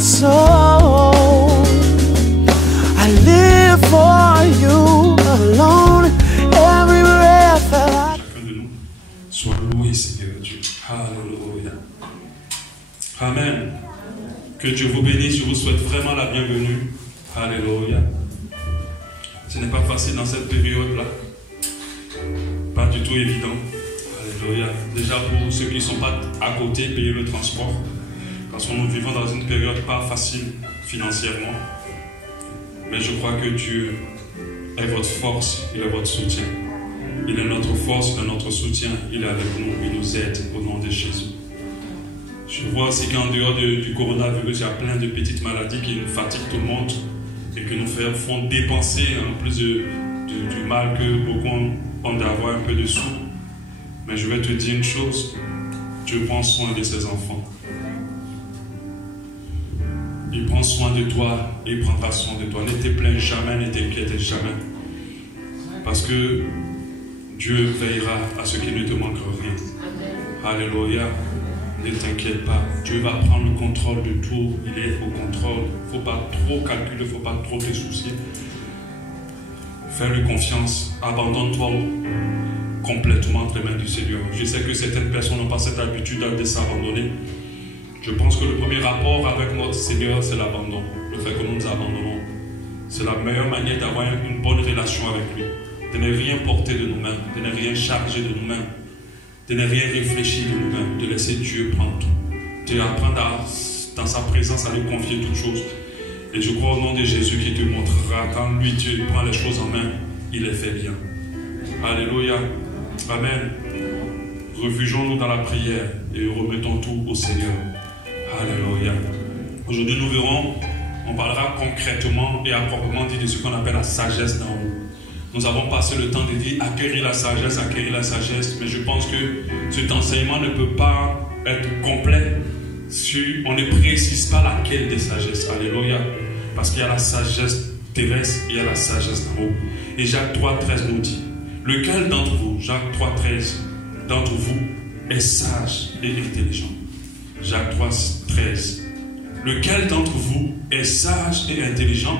soul. I live for you alone. Every breath that I... Chacun de nous soit loué, Seigneur Dieu. Alléluia. Amen. Que Dieu vous bénisse. Je vous souhaite vraiment la bienvenue. Alléluia. Ce n'est pas facile dans cette période-là. Pas du tout évident. Alléluia. Déjà pour ceux qui ne sont pas à côté, payer le transport. Parce que nous vivons dans une période pas facile financièrement. Mais je crois que Dieu est votre force, il est votre soutien. Il est notre force, il est notre soutien, il est avec nous, il nous aide au nom de Jésus. Je vois aussi qu'en dehors du coronavirus, il y a plein de petites maladies qui nous fatiguent tout le monde et qui nous font dépenser en plus du mal que beaucoup ont d'avoir un peu de sous. Mais je vais te dire une chose, Dieu prend soin de ses enfants. Il prend soin de toi et il prendra soin de toi. Ne te plains jamais, ne t'inquiète jamais. Parce que Dieu veillera à ce qu'il ne te manquera rien. Alléluia. Ne t'inquiète pas. Dieu va prendre le contrôle de tout. Il est au contrôle. Il ne faut pas trop calculer, il ne faut pas trop te soucier. Fais-lui confiance. Abandonne-toi complètement entre les mains du Seigneur. Je sais que certaines personnes n'ont pas cette habitude de s'abandonner. Je pense que le premier rapport avec notre Seigneur, c'est l'abandon. Le fait que nous nous abandonnons. C'est la meilleure manière d'avoir une bonne relation avec lui. De ne rien porter de nous-mêmes, de ne rien charger de nous-mêmes, de ne rien réfléchir de nous-mêmes, de laisser Dieu prendre tout. De apprendre dans sa présence à lui confier toutes choses. Et je crois au nom de Jésus qui te montrera quand lui, Dieu prend les choses en main, il les fait bien. Alléluia. Amen. Refugions-nous dans la prière et remettons tout au Seigneur. Alléluia. Aujourd'hui, nous verrons, on parlera concrètement et à proprement dit de ce qu'on appelle la sagesse d'en haut. Nous avons passé le temps de dire acquérir la sagesse, mais je pense que cet enseignement ne peut pas être complet si on ne précise pas laquelle des sagesses. Alléluia. Parce qu'il y a la sagesse terrestre et il y a la sagesse d'en haut. Et Jacques 3,13 nous dit, lequel d'entre vous, Jacques 3,13, d'entre vous est sage et intelligent? Jacques 3,13. Lequel d'entre vous est sage et intelligent,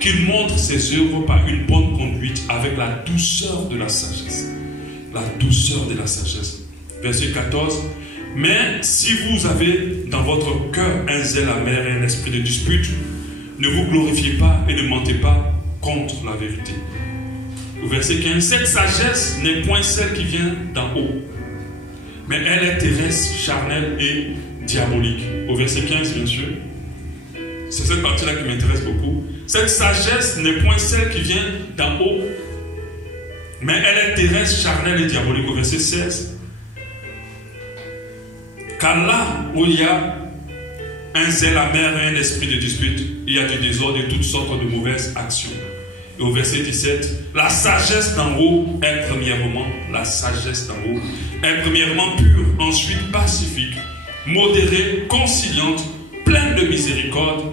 qu'il montre ses œuvres par une bonne conduite avec la douceur de la sagesse. La douceur de la sagesse. Verset 14. Mais si vous avez dans votre cœur un zèle amer et un esprit de dispute, ne vous glorifiez pas et ne mentez pas contre la vérité. Au verset 15. Cette sagesse n'est point celle qui vient d'en haut, mais elle est terrestre, charnelle et diabolique. Au verset 15, bien sûr. C'est cette partie-là qui m'intéresse beaucoup. Cette sagesse n'est point celle qui vient d'en haut, mais elle est terrestre, charnelle et diabolique. Au verset 16. Car là où il y a un zèle amer et un esprit de dispute, il y a du désordre et toutes sortes de mauvaises actions. Et au verset 17, la sagesse d'en haut est premièrement, la sagesse d'en haut est premièrement pure, ensuite pacifique, modérée, conciliante, pleine de miséricorde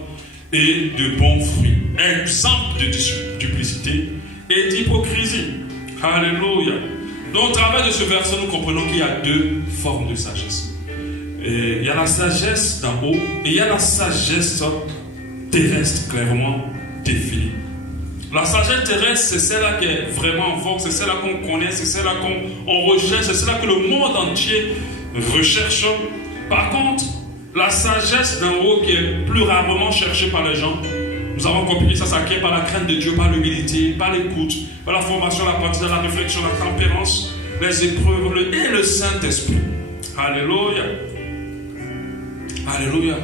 et de bons fruits, exempte de duplicité et d'hypocrisie. Alléluia. Donc au travers de ce verset, nous comprenons qu'il y a deux formes de sagesse. Et il y a la sagesse d'en haut et il y a la sagesse terrestre clairement définie. La sagesse terrestre, c'est celle-là qui est vraiment en force, c'est celle-là qu'on connaît, c'est celle-là qu'on recherche, c'est celle-là que le monde entier recherche. Par contre, la sagesse d'en haut qui est plus rarement cherchée par les gens, nous avons compris que ça s'acquiert par la crainte de Dieu, par l'humilité, par l'écoute, par la formation, la pratique, la réflexion, la tempérance, les épreuves et le Saint-Esprit. Alléluia. Alléluia.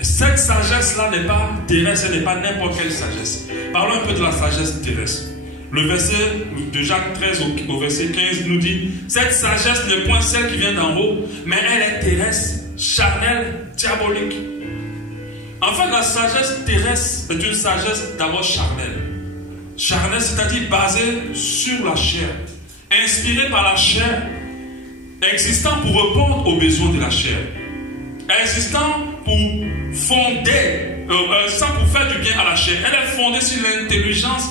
Cette sagesse-là n'est pas terrestre, elle n'est pas n'importe quelle sagesse. Parlons un peu de la sagesse terrestre. Le verset de Jacques 13 au verset 15 nous dit, cette sagesse n'est point celle qui vient d'en haut, mais elle est terrestre, charnelle, diabolique. En fait, la sagesse terrestre est une sagesse d'abord charnelle. Charnelle, c'est-à-dire basée sur la chair, inspirée par la chair, existant pour répondre aux besoins de la chair, existant pour fonder, pour faire du bien à la chair. Elle est fondée sur l'intelligence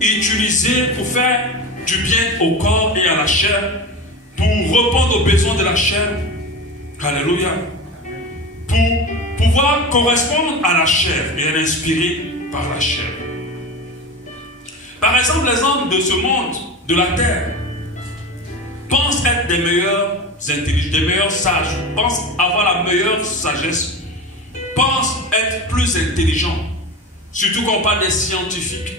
utilisée pour faire du bien au corps et à la chair, pour répondre aux besoins de la chair. Alléluia. Pour pouvoir correspondre à la chair et être inspiré par la chair. Par exemple, les hommes de ce monde, de la terre, pensent être des meilleurs intelligents, des meilleurs sages, pensent avoir la meilleure sagesse, pensent être plus intelligents, surtout quand on parle des scientifiques,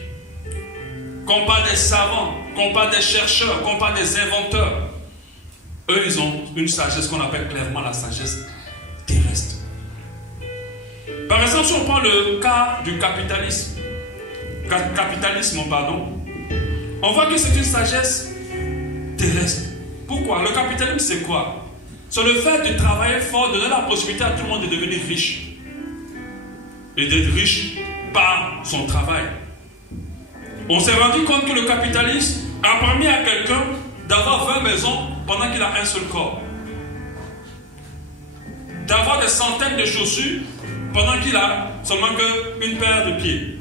quand on parle des savants, quand on parle des chercheurs, quand on parle des inventeurs. Eux, ils ont une sagesse qu'on appelle clairement la sagesse terrestre. Par exemple, si on prend le cas du capitalisme, on voit que c'est une sagesse terrestre. Pourquoi? Le capitalisme, c'est quoi? C'est le fait de travailler fort, de donner la possibilité à tout le monde de devenir riche. Et d'être riche par son travail. On s'est rendu compte que le capitalisme a permis à quelqu'un d'avoir 20 maisons pendant qu'il a un seul corps. D'avoir des centaines de chaussures pendant qu'il a seulement qu'une paire de pieds.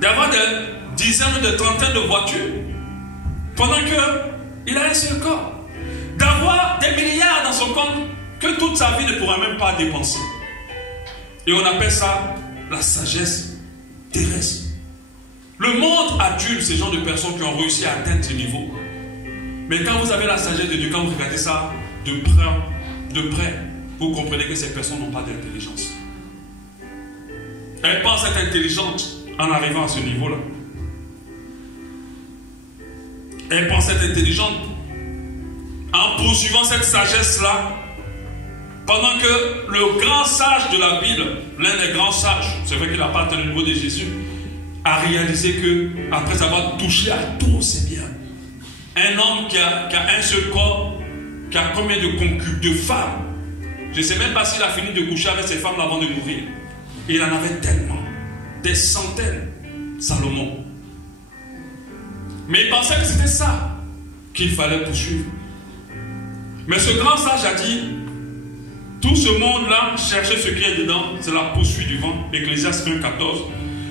D'avoir des dizaines ou des trentaines de voitures pendant qu'il a un seul corps. D'avoir des milliards dans son compte que toute sa vie ne pourra même pas dépenser. Et on appelle ça la sagesse terrestre. Le monde adule ces genres de personnes qui ont réussi à atteindre ce niveau. Mais quand vous avez la sagesse de Dieu, quand vous regardez ça de près, vous comprenez que ces personnes n'ont pas d'intelligence. Elles pensent être intelligentes en arrivant à ce niveau-là. Elles pensent être intelligentes en poursuivant cette sagesse-là, pendant que le grand sage de la Bible, l'un des grands sages, c'est vrai qu'il n'a pas atteint le niveau de Jésus, a réalisé que, après avoir touché à tous ses biens, un homme qui a un seul corps, qui a combien de femmes, je ne sais même pas s'il a fini de coucher avec ses femmes avant de mourir. Et il en avait tellement, des centaines, Salomon. Mais il pensait que c'était ça qu'il fallait poursuivre. Mais ce grand sage a dit, tout ce monde-là, chercher ce qui est dedans, c'est la poursuite du vent. Ecclésiaste 1,14.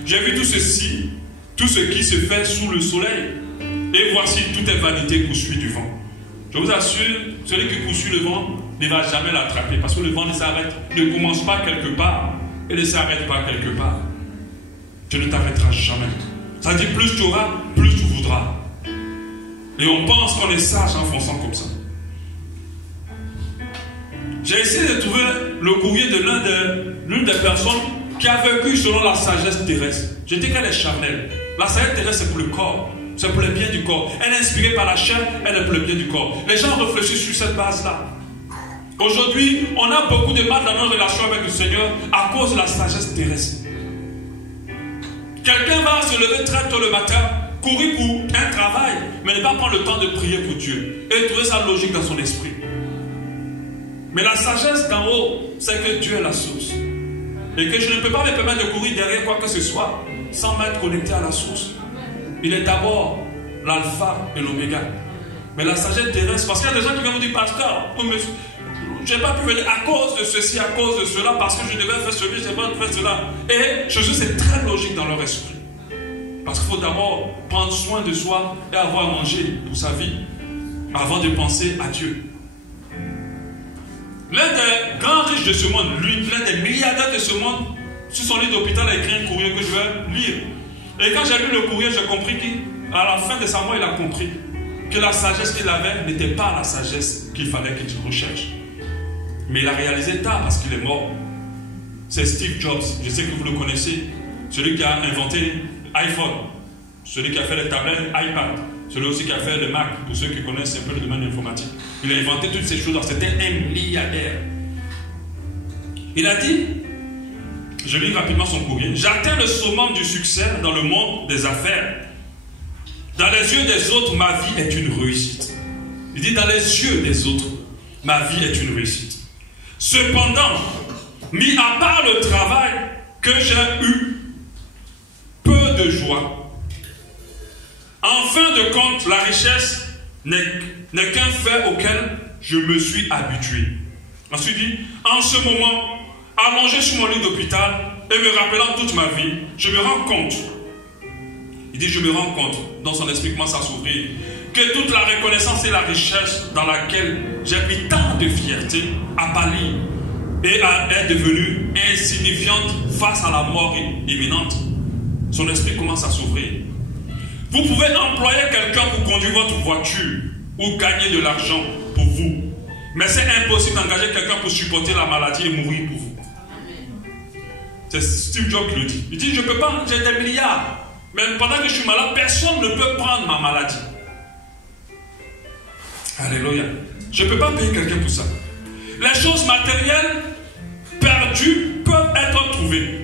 J'ai vu tout ceci, tout ce qui se fait sous le soleil. Et voici, tout est vanité, poursuite du vent. Je vous assure, celui qui poursuit le vent ne va jamais l'attraper. Parce que le vent ne s'arrête, ne commence pas quelque part et ne s'arrête pas quelque part. Tu ne t'arrêteras jamais. Ça dit, plus tu auras, plus tu voudras. Et on pense qu'on est sage en fonçant comme ça. J'ai essayé de trouver le courrier de l'une des personnes qui a vécu selon la sagesse terrestre. Je dis qu'elle est charnelle. La sagesse terrestre, c'est pour le corps. C'est pour le bien du corps. Elle est inspirée par la chair, elle est pour le bien du corps. Les gens réfléchissent sur cette base-là. Aujourd'hui, on a beaucoup de mal dans nos relations avec le Seigneur à cause de la sagesse terrestre. Quelqu'un va se lever très tôt le matin, courir pour un travail, mais ne pas prendre le temps de prier pour Dieu et trouver sa logique dans son esprit. Mais la sagesse d'en haut, c'est que Dieu est la source. Et que je ne peux pas me permettre de courir derrière quoi que ce soit sans m'être connecté à la source. Il est d'abord l'alpha et l'oméga. Mais la sagesse terrestre, parce qu'il y a des gens qui viennent vous dire, pasteur, je n'ai pas pu venir à cause de ceci, à cause de cela, parce que je devais faire ceci, je devais faire cela. Et Jésus, c'est très logique dans leur esprit. Parce qu'il faut d'abord prendre soin de soi et avoir à manger pour sa vie avant de penser à Dieu. L'un des grands riches de ce monde, l'un des milliardaires de ce monde, sur son lit d'hôpital a écrit un courrier que je vais lire. Et quand j'ai lu le courrier, j'ai compris qu'à la fin de sa mort, il a compris que la sagesse qu'il avait n'était pas la sagesse qu'il fallait qu'il recherche. Mais il a réalisé tard parce qu'il est mort. C'est Steve Jobs, je sais que vous le connaissez, celui qui a inventé iPhone, celui qui a fait les tablettes iPad, celui aussi qui a fait le Mac, pour ceux qui connaissent un peu le domaine informatique. Il a inventé toutes ces choses, c'était un milliardaire. Il a dit, je lis rapidement son courrier, j'atteins le summum du succès dans le monde des affaires. Dans les yeux des autres, ma vie est une réussite. Il dit, dans les yeux des autres, ma vie est une réussite. Cependant, mis à part le travail que j'ai eu peu de joie, en fin de compte, la richesse n'est qu'un fait auquel je me suis habitué. Ensuite, il dit, en ce moment, allongé sur mon lit d'hôpital et me rappelant toute ma vie, je me rends compte, il dit, je me rends compte, dans son esprit commence à s'ouvrir, que toute la reconnaissance et la richesse dans laquelle j'ai pris tant de fierté à pâlir et est devenue insignifiante face à la mort imminente, son esprit commence à s'ouvrir. Vous pouvez employer quelqu'un pour conduire votre voiture ou gagner de l'argent pour vous. Mais c'est impossible d'engager quelqu'un pour supporter la maladie et mourir pour vous. C'est Steve Jobs qui le dit. Il dit, je ne peux pas, j'ai des milliards. Mais pendant que je suis malade, personne ne peut prendre ma maladie. Alléluia. Je ne peux pas payer quelqu'un pour ça. Les choses matérielles perdues peuvent être trouvées.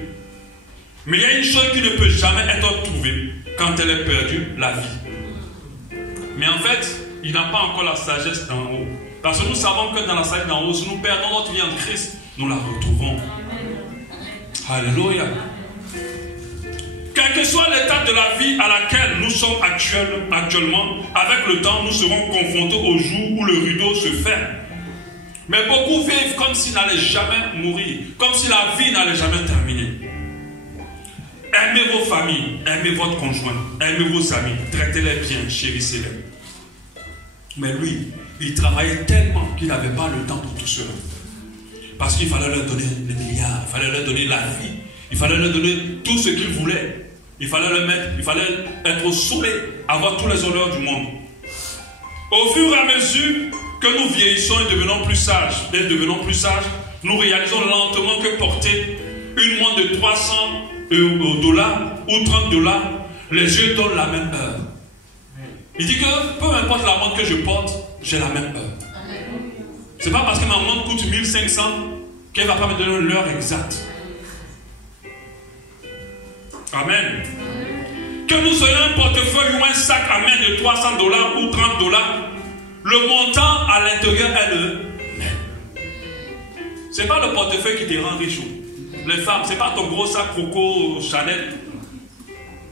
Mais il y a une chose qui ne peut jamais être trouvée quand elle est perdue, la vie. Mais en fait, il n'a pas encore la sagesse d'en haut. Parce que nous savons que dans la sagesse d'en haut, si nous perdons notre vie en Christ, nous la retrouvons. Alléluia. Quel que soit l'état de la vie à laquelle nous sommes actuellement, avec le temps, nous serons confrontés au jour où le rideau se ferme. Mais beaucoup vivent comme s'ils n'allaient jamais mourir, comme si la vie n'allait jamais terminer. Aimez vos familles, aimez votre conjoint, aimez vos amis, traitez-les bien, chérissez-les. Mais lui, il travaillait tellement qu'il n'avait pas le temps pour tout cela. Parce qu'il fallait leur donner les milliards, il fallait leur donner la vie, il fallait leur donner tout ce qu'ils voulaient. Il fallait le mettre, il fallait être au soleil, avoir tous les honneurs du monde. Au fur et à mesure que nous vieillissons et devenons plus sages, nous réalisons lentement que porter une montre de 300 dollars ou 30 $, les yeux donnent la même heure. Il dit que peu importe la montre que je porte, j'ai la même heure. C'est pas parce que ma montre coûte 1500 qu'elle ne va pas me donner l'heure exacte. Amen. Que nous ayons un portefeuille ou un sac à main de 300 $ ou 30 $, le montant à l'intérieur est le même. Ce n'est pas le portefeuille qui te rend riche. Les femmes, ce n'est pas ton gros sac Coco Chanel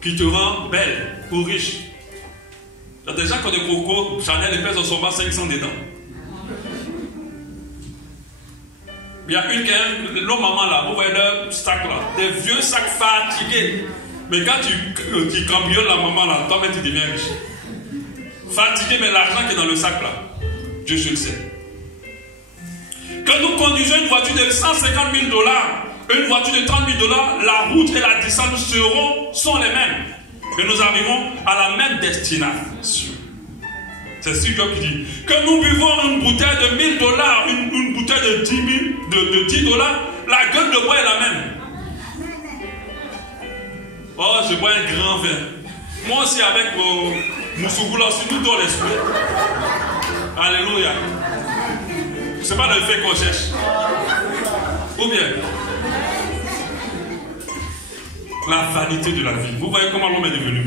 qui te rend belle ou riche. Il y a des gens qui ont des Coco Chanel et pèsent au sommet 500 dedans. Il y a une qui a nos mamans là, vous voyez leur sac là, des vieux sacs fatigués. Mais quand tu cambrioles la maman là, toi-même tu deviens riche. Fatigué, mais l'argent qui est dans le sac là, Dieu seul sait. Quand nous conduisons une voiture de 150 000 $, une voiture de 30 000 $, la route et la distance sont les mêmes. Et nous arrivons à la même destination. C'est Steve Jobs qui dit que nous buvons une bouteille de 1000 $, une bouteille de 10 $, la gueule de bois est la même. Oh, je bois un grand vin. Moi aussi, avec Moussougou, aussi, nous donnons l'esprit. Alléluia. C'est pas le fait qu'on cherche. Ou bien la vanité de la vie. Vous voyez comment l'homme est devenu.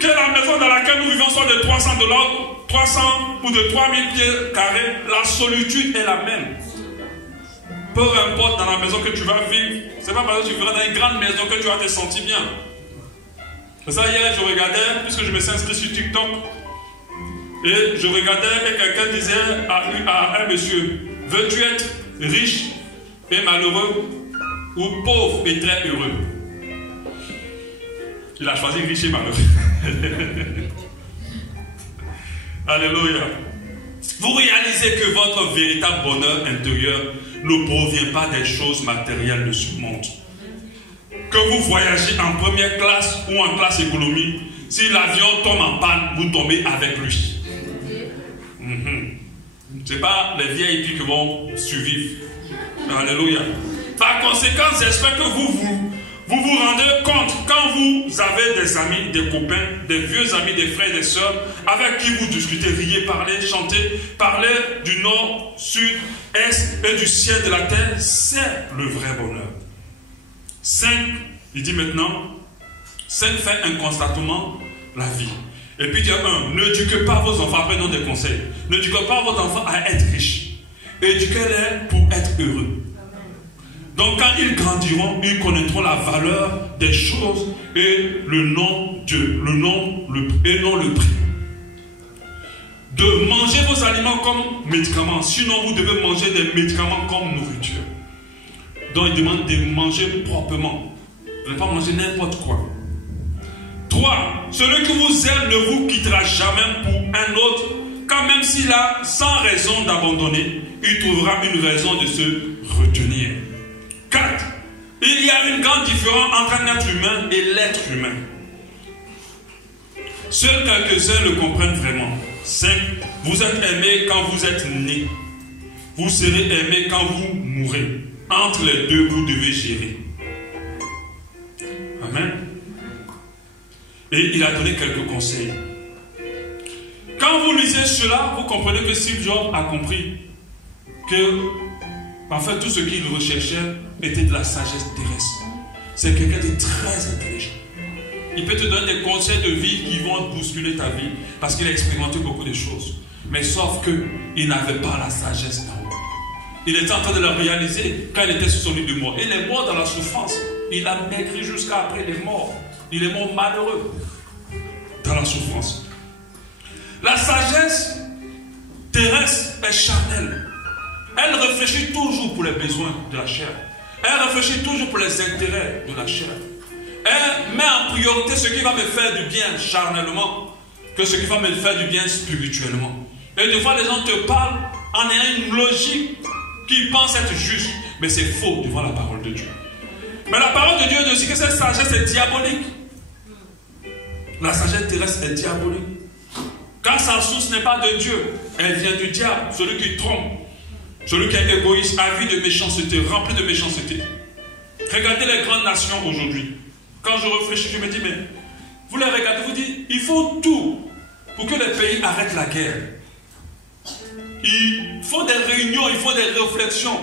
Que la maison dans laquelle nous vivons soit de 300 $, 300 ou de 3000 pieds carrés, la solitude est la même. Peu importe dans la maison que tu vas vivre, c'est pas parce que tu vivras dans une grande maison que tu vas te sentir bien. C'est ça, hier, je regardais, puisque je me suis inscrit sur TikTok, et je regardais et quelqu'un disait à un monsieur, veux-tu être riche et malheureux ou pauvre et très heureux? Il a choisi riche et malheureux. Alléluia. Vous réalisez que votre véritable bonheur intérieur ne provient pas des choses matérielles de ce monde. Que vous voyagez en première classe ou en classe économie, si l'avion tombe en panne, vous tombez avec lui. Ce n'est pas les vieilles filles qui vont survivre. Alléluia. Par conséquent, j'espère que vous vous rendez compte quand vous avez des amis, des copains, des vieux amis, des frères et des sœurs avec qui vous discutez, riez, parlez, chantez, parlez du nord, sud, est et du ciel de la terre, c'est le vrai bonheur. 5, il dit maintenant, 5 fait inconstatement la vie. Et puis il dit 1, n'éduquez pas vos enfants, après non des conseils, n'éduquez pas vos enfants à être riches, éduquez-les pour être heureux. Donc quand ils grandiront, ils connaîtront la valeur des choses et le nom et non le prix. De manger vos aliments comme médicaments, sinon vous devez manger des médicaments comme nourriture. Donc il demande de manger proprement, de ne pas manger n'importe quoi. 3. Celui qui vous aime ne vous quittera jamais pour un autre quand même s'il a 100 raisons d'abandonner, il trouvera une raison de se retenir. 4. Il y a une grande différence entre un être humain et l'être humain. Seuls quelques-uns le comprennent vraiment. 5. Vous êtes aimé quand vous êtes né. Vous serez aimé quand vous mourrez. Entre les deux, vous devez gérer. Amen. Et il a donné quelques conseils. Quand vous lisez cela, vous comprenez que Steve Jobs a compris que, en fait, tout ce qu'il recherchait était de la sagesse terrestre. C'est quelqu'un de très intelligent. Il peut te donner des conseils de vie qui vont bousculer ta vie parce qu'il a expérimenté beaucoup de choses. Mais sauf qu'il n'avait pas la sagesse d'en haut. Il était en train de la réaliser quand il était sur son lit de mort. Il est mort dans la souffrance. Il a maigri jusqu'à après, il est mort. Il est mort malheureux dans la souffrance. La sagesse terrestre est charnelle. Elle réfléchit toujours pour les besoins de la chair. Elle réfléchit toujours pour les intérêts de la chair. Elle met en priorité ce qui va me faire du bien charnellement que ce qui va me faire du bien spirituellement. Et des fois, les gens te parlent en ayant une logique qu'ils pensent être juste. Mais c'est faux devant la parole de Dieu. Mais la parole de Dieu dit aussi que cette sagesse est diabolique. La sagesse terrestre est diabolique. Car sa source n'est pas de Dieu. Elle vient du diable, celui qui trompe. Celui qui est égoïste, avide de méchanceté, rempli de méchanceté. Regardez les grandes nations aujourd'hui. Quand je réfléchis, je me dis, mais vous les regardez, vous dites, il faut tout pour que les pays arrêtent la guerre. Il faut des réunions, il faut des réflexions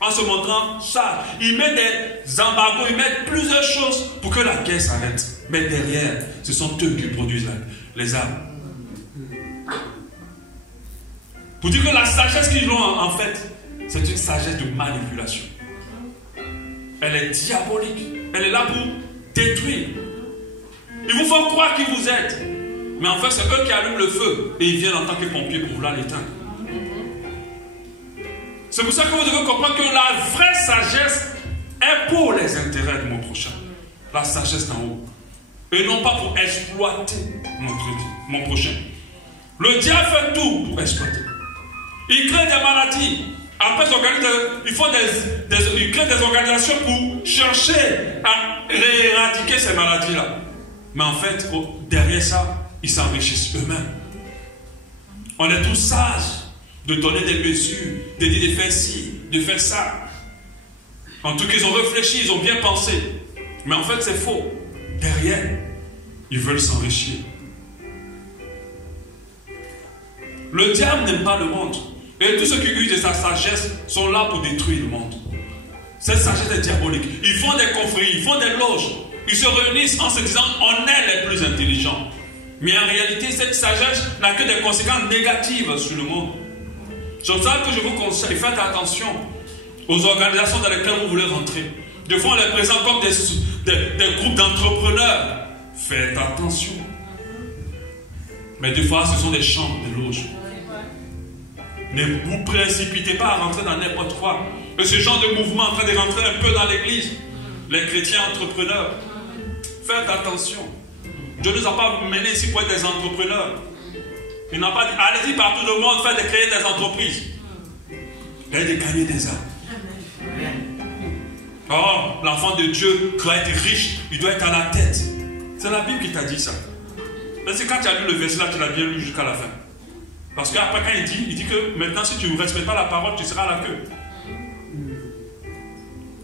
en se montrant ça. Ils mettent des embargos, ils mettent plusieurs choses pour que la guerre s'arrête. Mais derrière, ce sont eux qui produisent les armes. Pour dire que la sagesse qu'ils ont en fait, c'est une sagesse de manipulation. Elle est diabolique. Elle est là pour détruire. Ils vous font croire qui vous êtes. Mais en fait, c'est eux qui allument le feu. Et ils viennent en tant que pompiers pour vouloir l'éteindre. C'est pour ça que vous devez comprendre que la vraie sagesse est pour les intérêts de mon prochain. La sagesse d'en haut. Et non pas pour exploiter mon prochain. Le diable fait tout pour exploiter. Il crée des maladies. Après, ils créent des organisations pour chercher à éradiquer ces maladies-là. Mais en fait, derrière ça, ils s'enrichissent eux-mêmes. On est tous sages de donner des mesures, de dire de faire ci, de faire ça. En tout cas, ils ont réfléchi, ils ont bien pensé. Mais en fait, c'est faux. Derrière, ils veulent s'enrichir. Le diable n'aime pas le monde. Et tous ceux qui usent de sa sagesse sont là pour détruire le monde. Cette sagesse est diabolique. Ils font des confréries, ils font des loges. Ils se réunissent en se disant on est les plus intelligents. Mais en réalité, cette sagesse n'a que des conséquences négatives sur le monde. C'est pour ça que je vous conseille, faites attention aux organisations dans lesquelles vous voulez rentrer. Des fois, on les présente comme des groupes d'entrepreneurs. Faites attention. Mais des fois, ce sont des chambres de loges. Ne vous précipitez pas à rentrer dans n'importe quoi. Et ce genre de mouvement en train de rentrer un peu dans l'église. Les chrétiens entrepreneurs. Faites attention. Dieu ne nous a pas menés ici pour être des entrepreneurs. Il n'a pas dit, allez-y partout dans le monde, faites de créer des entreprises. Et de gagner des âmes. Oh, l'enfant de Dieu doit être riche, il doit être à la tête. C'est la Bible qui t'a dit ça. Mais c'est quand tu as lu le verset là, tu l'as bien lu jusqu'à la fin. Parce qu'après quand il dit que maintenant si tu ne respectes pas la parole, tu seras à la queue.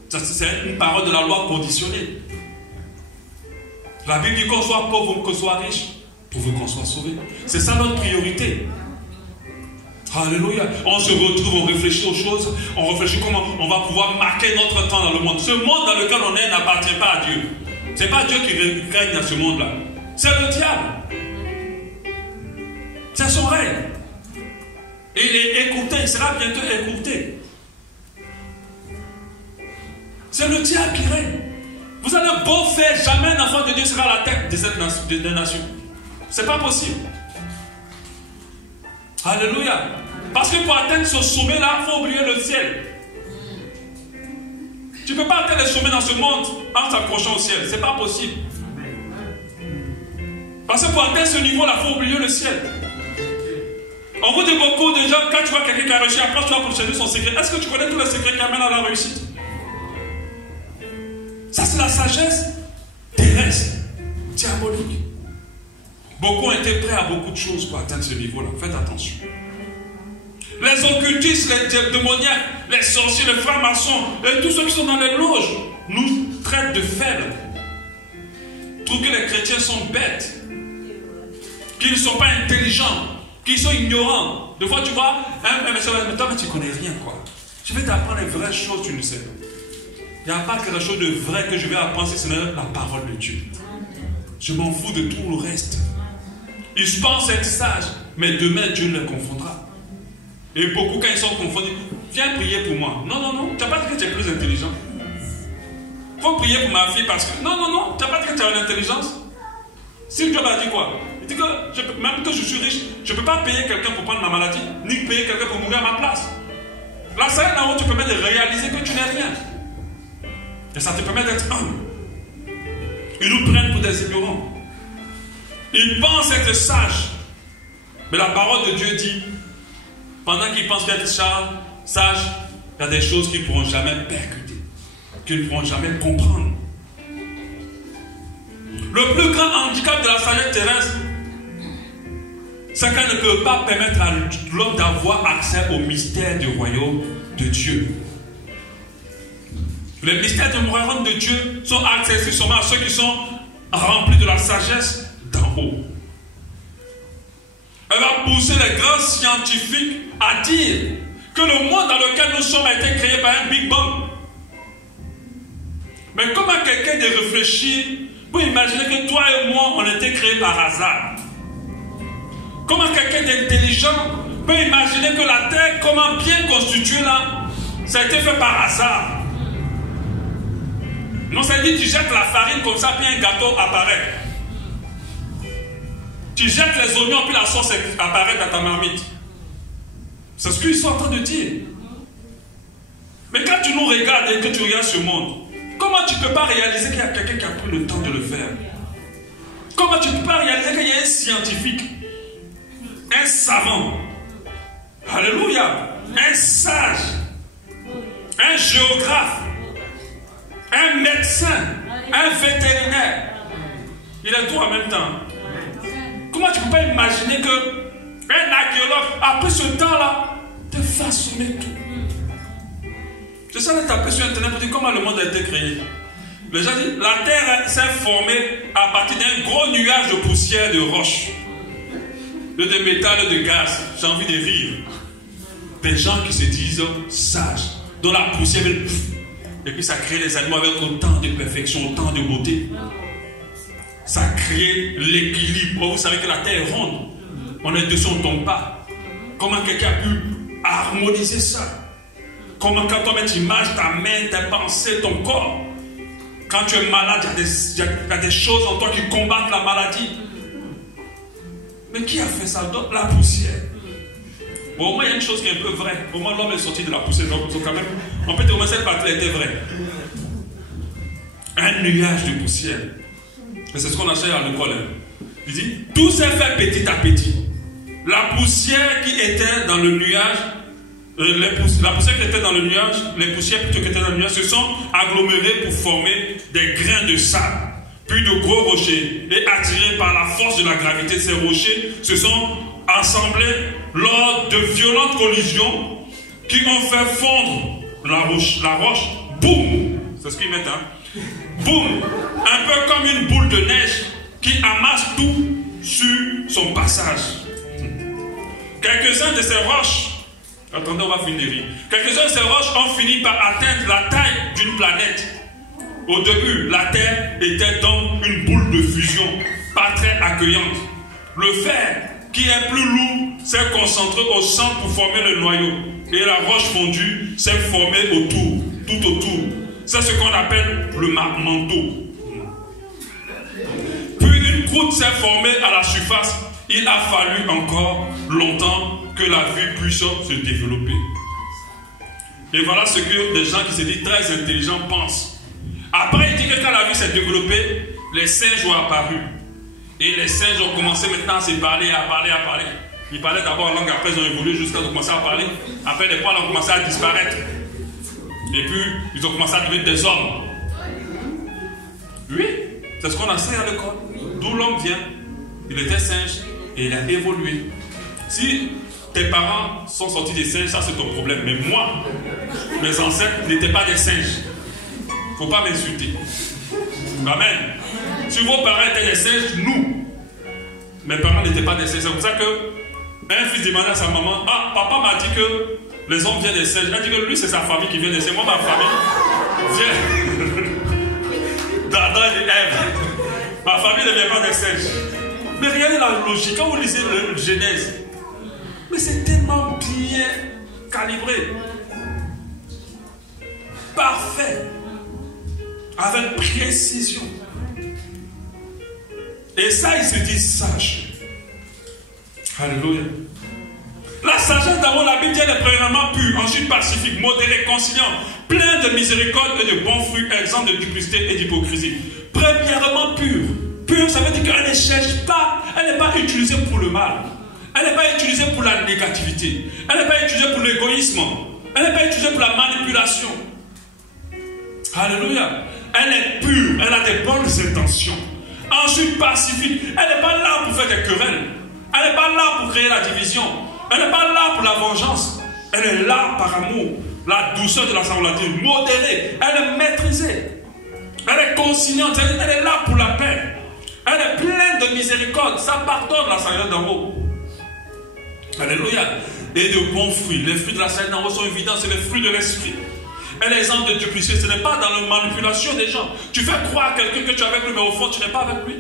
C'est une parole de la loi conditionnée. La Bible dit qu'on soit pauvre ou qu'on soit riche, pour qu'on soit sauvé. C'est ça notre priorité. Alléluia. On se retrouve, on réfléchit aux choses, on réfléchit comment on va pouvoir marquer notre temps dans le monde. Ce monde dans lequel on est n'appartient pas à Dieu. Ce n'est pas Dieu qui règne dans ce monde-là. C'est le diable. C'est son règne. Et il est écouté, il sera bientôt écouté. C'est le diable qui règne. Vous allez beau faire, jamais un enfant de Dieu sera à la tête de cette nation. C'est pas possible. Alléluia. Parce que pour atteindre ce sommet-là, il faut oublier le ciel. Tu ne peux pas atteindre le sommet dans ce monde en t'accrochant au ciel. C'est pas possible. Parce que pour atteindre ce niveau-là, il faut oublier le ciel. On vous dit beaucoup de gens, quand tu vois quelqu'un qui a réussi, approche-toi pour chercher son secret. Est-ce que tu connais tous les secrets qui amènent à la réussite? Ça, c'est la sagesse terrestre, diabolique. Beaucoup ont été prêts à beaucoup de choses pour atteindre ce niveau-là. Faites attention. Les occultistes, les démoniaques, les sorciers, les francs-maçons, et tous ceux qui sont dans les loges nous traitent de faibles. Trouvent que les chrétiens sont bêtes, qu'ils ne sont pas intelligents, qu'ils sont ignorants. Des fois, tu vois, un monsieur va dire, mais toi, tu ne connais rien, quoi. Je vais t'apprendre les vraies choses, tu ne sais pas. Il n'y a pas quelque chose de vrai que je vais apprendre si ce n'est la parole de Dieu. Je m'en fous de tout le reste. Ils pensent être sages, mais demain, Dieu les confondra. Et beaucoup, quand ils sont confondus, viens prier pour moi. Non, non, non, tu n'as pas dit que tu es plus intelligent. Il faut prier pour ma fille parce que... Non, non, non, tu n'as pas dit que tu as une intelligence. Si Dieu m'a dit quoi? Il dit que même que je suis riche, je ne peux pas payer quelqu'un pour prendre ma maladie, ni payer quelqu'un pour mourir à ma place. Là, c'est là où tu permets de réaliser que tu n'es rien. Et ça te permet d'être humble. Ils nous prennent pour des ignorants. Ils pensent être sages. Mais la parole de Dieu dit, pendant qu'ils pensent être sages, il y a des choses qu'ils ne pourront jamais percuter, qu'ils ne pourront jamais comprendre. Le plus grand handicap de la sagesse terrestre, c'est qu'elle ne peut pas permettre à l'homme d'avoir accès au mystère du royaume de Dieu. Les mystères du royaume de Dieu sont accessibles seulement à ceux qui sont remplis de la sagesse d'en haut. Elle va pousser les grands scientifiques à dire que le monde dans lequel nous sommes a été créé par un Big Bang. Mais comment quelqu'un de réfléchir pour imaginer que toi et moi, on a été créés par hasard? Comment quelqu'un d'intelligent peut imaginer que la terre, comment bien constituée là, ça a été fait par hasard? Non, ça dit tu jettes la farine comme ça, puis un gâteau apparaît. Tu jettes les oignons, puis la sauce apparaît dans ta marmite. C'est ce qu'ils sont en train de dire. Mais quand tu nous regardes et que tu regardes ce monde, comment tu ne peux pas réaliser qu'il y a quelqu'un qui a pris le temps de le faire? Comment tu ne peux pas réaliser qu'il y a un scientifique, un savant, alléluia, un sage, un géographe, un médecin, un vétérinaire, il est tout en même temps. Comment tu ne peux pas imaginer qu'un archéologue a pris ce temps-là de façonner tout? Je sais que tu as pris sur Internet pour dire comment le monde a été créé. Les gens disent la Terre s'est formée à partir d'un gros nuage de poussière, de roches, de métal, de gaz. J'ai envie de rire. Des gens qui se disent sages, dont la poussière veut. Et puis ça crée les animaux avec autant de perfection, autant de beauté. Ça crée l'équilibre. Vous savez que la terre est ronde. On est dessus, on ne tombe pas. Comment quelqu'un a pu harmoniser ça? Comment quand toi tu images ta main, tes pensées, ton corps, quand tu es malade, il y a des choses en toi qui combattent la maladie. Mais qui a fait ça? Donc la poussière. Bon, au moins il y a une chose qui est un peu vraie. Au moins l'homme est sorti de la poussière. Donc quand même, on peut dire au moins cette partie était vraie. Un nuage de poussière. Et c'est ce qu'on a fait à l'école. Il dit, tout s'est fait petit à petit. La poussière qui était dans le nuage, la poussière qui était dans le nuage, les poussières plutôt qui étaient dans le nuage se sont agglomérées pour former des grains de sable, puis de gros rochers. Et attirés par la force de la gravité, ces rochers se sont assemblés lors de violentes collisions qui ont fait fondre la roche, boum, c'est ce qu'ils mettent, hein. Boum, un peu comme une boule de neige qui amasse tout sur son passage. Quelques-uns de ces roches, attendez, on va finir. Quelques-uns de ces roches ont fini par atteindre la taille d'une planète. Au début, la Terre était donc une boule de fusion, pas très accueillante. Le fer, qui est plus lourd, s'est concentré au centre pour former le noyau. Et la roche fondue s'est formée autour, tout autour. C'est ce qu'on appelle le manteau. Puis une croûte s'est formée à la surface. Il a fallu encore longtemps que la vie puisse se développer. Et voilà ce que des gens qui se disent très intelligents pensent. Après, il dit que quand la vie s'est développée, les singes ont apparu. Et les singes ont commencé maintenant à se parler, à parler. Ils parlaient d'abord en langue, après ils ont évolué jusqu'à commencer à parler. Après les poils ont commencé à disparaître. Et puis ils ont commencé à devenir des hommes. Oui, c'est ce qu'on enseigne à l'école. D'où l'homme vient. Il était singe et il a évolué. Si tes parents sont sortis des singes, ça c'est ton problème. Mais moi, mes ancêtres n'étaient pas des singes. Il ne faut pas m'insulter. Amen. Si vos parents étaient des singes, nous, mes parents n'étaient pas des singes. C'est pour ça que un fils demandait à sa maman, ah, papa m'a dit que les hommes viennent des singes. Elle dit que lui, c'est sa famille qui vient des singes. Moi, ma famille vient d'Adam et Ève. Ma famille ne vient pas des singes. Mais regardez la logique. Quand vous lisez le Genèse, mais c'est tellement bien calibré. Parfait. Avec précision. Et ça, il se dit sage. Alléluia. La sagesse d'abord, la Bible dit, elle est premièrement pure, ensuite pacifique, modérée, conciliant, plein de miséricorde et de bons fruits, exempt de duplicité et d'hypocrisie. Premièrement pure. Pure, ça veut dire qu'elle ne cherche pas, elle n'est pas utilisée pour le mal. Elle n'est pas utilisée pour la négativité. Elle n'est pas utilisée pour l'égoïsme. Elle n'est pas utilisée pour la manipulation. Alléluia. Elle est pure, elle a des bonnes intentions. Ensuite, pacifique. Elle n'est pas là pour faire des querelles. Elle n'est pas là pour créer la division. Elle n'est pas là pour la vengeance. Elle est là par amour. La douceur de la sanglantine, modérée. Elle est maîtrisée. Elle est conciliante. Elle est là pour la paix. Elle est pleine de miséricorde. Ça pardonne la sagesse d'en haut. Alléluia. Et de bons fruits. Les fruits de la sagesse d'en haut sont évidents. C'est les fruits de l'esprit. Elle est exempte de duplicité. Ce n'est pas dans la manipulation des gens. Tu fais croire à quelqu'un que tu es avec lui, mais au fond, tu n'es pas avec lui.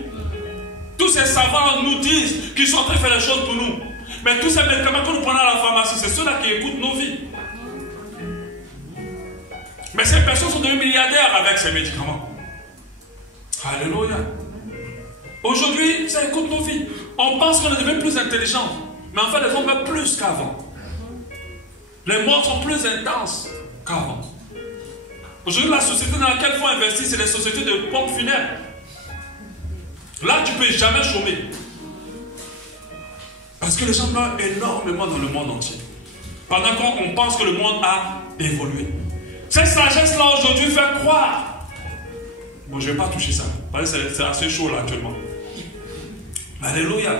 Tous ces savants nous disent qu'ils sont en train de faire les choses pour nous. Mais tous ces médicaments que nous prenons à la pharmacie, c'est ceux-là qui écoutent nos vies. Mais ces personnes sont devenues milliardaires avec ces médicaments. Alléluia. Aujourd'hui, ça écoute nos vies. On pense qu'on est devenu plus intelligent. Mais en fait, les hommes meurent plus qu'avant. Les morts sont plus intenses qu'avant. Aujourd'hui, la société dans laquelle il faut investir, c'est les sociétés de pompes funèbres. Là, tu ne peux jamais chômer. Parce que les gens meurent énormément dans le monde entier. Pendant qu'on pense que le monde a évolué. Cette sagesse-là, aujourd'hui, fait croire. Bon, je ne vais pas toucher ça. C'est assez chaud là actuellement. Alléluia.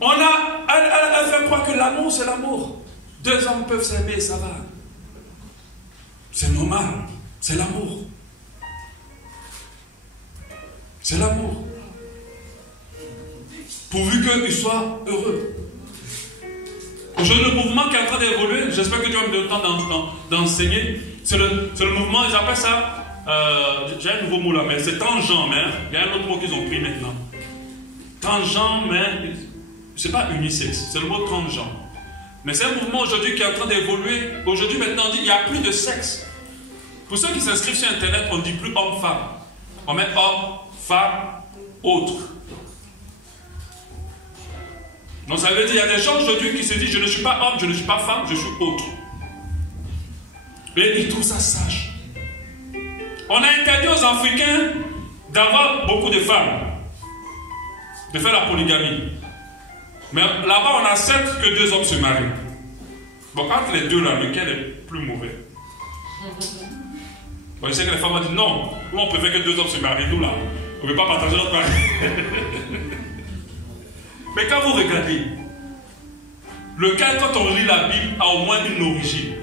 Elle fait croire que l'amour, c'est l'amour. Deux hommes peuvent s'aimer, ça va. C'est normal. C'est l'amour. C'est l'amour. Pourvu qu'ils soient heureux. Aujourd'hui, le mouvement qui est en train d'évoluer, j'espère que tu vas me donner le temps d'enseigner. C'est le mouvement, ils appellent ça, j'ai un nouveau mot là, mais c'est tangent, mais il y a un autre mot qu'ils ont pris maintenant. Tangent, mais c'est pas unisexe, c'est le mot tangent. Mais c'est un mouvement aujourd'hui qui est en train d'évoluer. Aujourd'hui, maintenant, on dit qu'il n'y a plus de sexe. Pour ceux qui s'inscrivent sur Internet, on ne dit plus homme-femme. On met homme, femme, autre. Donc ça veut dire qu'il y a des gens aujourd'hui qui se disent je ne suis pas homme, je ne suis pas femme, je suis autre. Et ils trouvent ça sage. On a interdit aux Africains d'avoir beaucoup de femmes, de faire la polygamie. Mais là-bas on accepte que deux hommes se marient. Bon, entre les deux là, lequel est plus mauvais? Bon, je sais que les femmes ont dit non, nous on préfère que deux hommes se marient, nous là, on ne peut pas partager notre mari. Mais quand vous regardez, lequel, quand on lit la Bible, a au moins une origine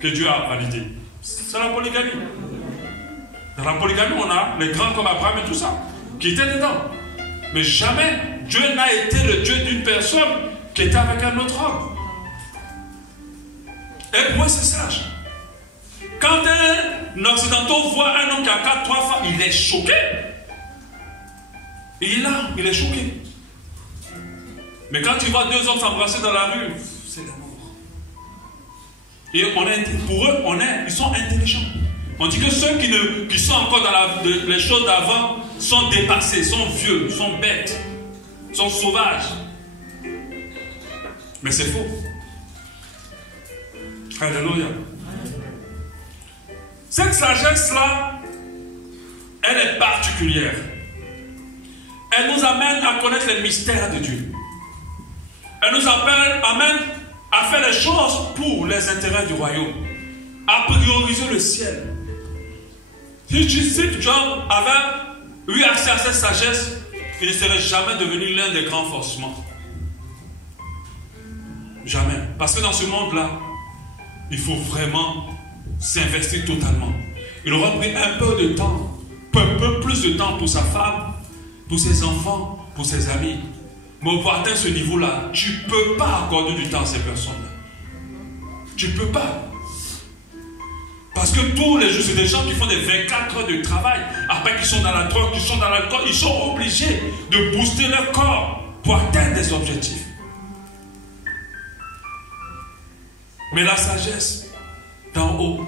que Dieu a validée. C'est la polygamie. Dans la polygamie, on a les grands comme Abraham et tout ça, qui étaient dedans. Mais jamais Dieu n'a été le Dieu d'une personne qui était avec un autre homme. Et pour eux, c'est sage. Quand un occidental voit un homme qui a 4, 3 femmes, il est choqué. Il est là, il est choqué. Mais quand tu vois deux hommes s'embrasser dans la rue, c'est l'amour. Et pour eux, ils sont intelligents. On dit que ceux qui sont encore dans les choses d'avant sont dépassés, sont vieux, sont bêtes, sont sauvages. Mais c'est faux. Alléluia. Cette sagesse-là, elle est particulière. Elle nous amène à connaître les mystères de Dieu. Elle nous appelle, amen, à faire les choses pour les intérêts du royaume. À prioriser le ciel. Si Job avait eu accès à cette sagesse, il ne serait jamais devenu l'un des grands forcements. Jamais. Parce que dans ce monde-là, il faut vraiment s'investir totalement. Il aura pris un peu de temps, un peu plus de temps pour sa femme, pour ses enfants, pour ses amis. Mais pour atteindre ce niveau-là, tu ne peux pas accorder du temps à ces personnes-là. Tu ne peux pas. Parce que tous les jours, c'est des gens qui font des 24 heures de travail. Après qu'ils sont dans la drogue, qu'ils sont dans l'alcool, ils sont obligés de booster leur corps pour atteindre des objectifs. Mais la sagesse d'en haut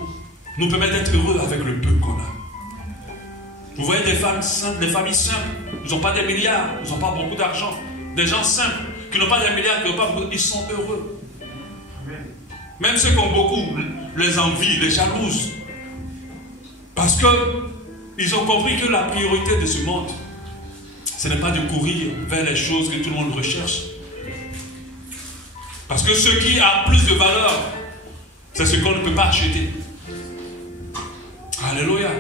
nous permet d'être heureux avec le peu qu'on a. Vous voyez des femmes simples, des familles simples, ils n'ont pas des milliards, ils n'ont pas beaucoup d'argent. Des gens simples, qui n'ont pas des milliards, qui n'ont pas beaucoup, ils sont heureux. Même ceux qui ont beaucoup, les envient, les jalousent. Parce qu'ils ont compris que la priorité de ce monde, ce n'est pas de courir vers les choses que tout le monde recherche. Parce que ce qui a plus de valeur, c'est ce qu'on ne peut pas acheter. Alléluia.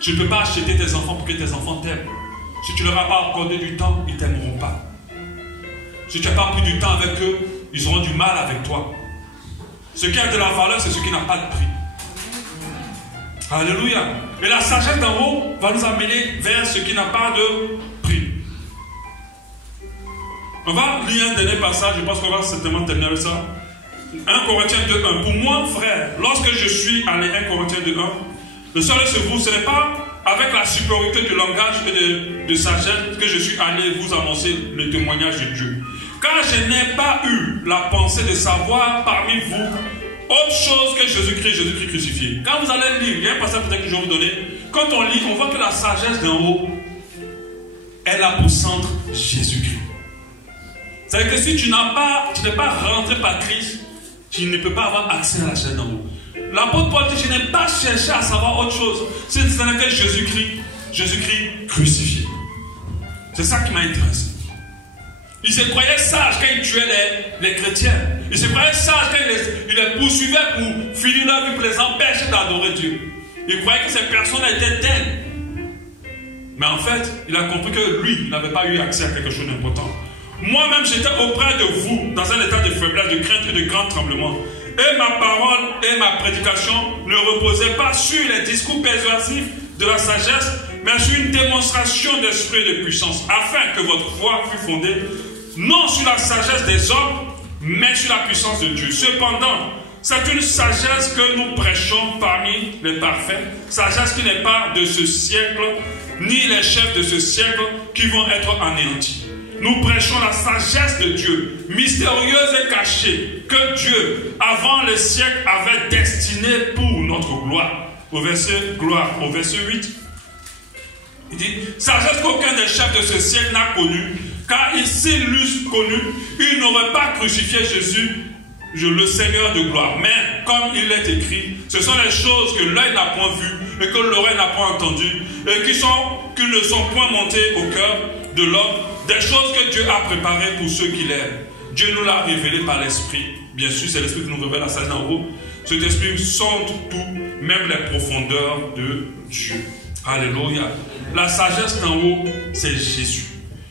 Tu ne peux pas acheter tes enfants pour que tes enfants t'aiment. Si tu ne leur as pas accordé du temps, ils ne t'aimeront pas. Si tu n'as pas pris du temps avec eux, ils auront du mal avec toi. Ce qui a de la valeur, c'est ce qui n'a pas de prix. Alléluia. Et la sagesse d'en haut va nous amener vers ce qui n'a pas de prix. On va lire un dernier passage, je pense qu'on va certainement terminer avec ça. 1 Corinthiens 2:1. Pour moi, frère, lorsque je suis allé 1 Corinthiens 2:1, le seul sur vous, ce n'est pas avec la supériorité du langage et de sagesse que je suis allé vous annoncer le témoignage de Dieu. Car je n'ai pas eu la pensée de savoir parmi vous autre chose que Jésus-Christ crucifié. Quand vous allez lire, il y a un passage peut-être que je vais vous donner. Quand on lit, on voit que la sagesse d'en haut, elle a pour centre Jésus-Christ. C'est-à-dire que si tu n'es pas rentré par Christ, tu ne peux pas avoir accès à la sagesse d'en haut. L'apôtre Paul dit, je n'ai pas cherché à savoir autre chose. C'est que Jésus-Christ crucifié. C'est ça qui m'a intéressé. Il se croyait sage quand il tuait les chrétiens. Il se croyait sage quand il les poursuivait pour finir leur vie, pour les empêcher d'adorer Dieu. Il croyait que ces personnes étaient telles. Mais en fait, il a compris que lui, il n'avait pas eu accès à quelque chose d'important. Moi-même, j'étais auprès de vous dans un état de faiblesse, de crainte et de grand tremblement. Et ma parole et ma prédication ne reposaient pas sur les discours persuasifs de la sagesse, mais sur une démonstration d'esprit et de puissance, afin que votre foi fût fondée non sur la sagesse des hommes, mais sur la puissance de Dieu. Cependant, c'est une sagesse que nous prêchons parmi les parfaits, sagesse qui n'est pas de ce siècle, ni les chefs de ce siècle qui vont être anéantis. Nous prêchons la sagesse de Dieu, mystérieuse et cachée, que Dieu, avant le siècle, avait destinée pour notre gloire. Au verset 8, il dit, sagesse qu'aucun des chefs de ce siècle n'a connue, car s'il l'eussent connu, il n'aurait pas crucifié Jésus, le Seigneur de gloire. Mais, comme il est écrit, ce sont les choses que l'œil n'a point vues, et que l'oreille n'a point entendues, et qui ne sont point montées au cœur de l'homme, des choses que Dieu a préparées pour ceux qui l'aiment. Dieu nous l'a révélé par l'Esprit. Bien sûr, c'est l'Esprit qui nous révèle la sagesse d'en haut. Cet Esprit sonde tout, même les profondeurs de Dieu. Alléluia. La sagesse d'en haut, c'est Jésus.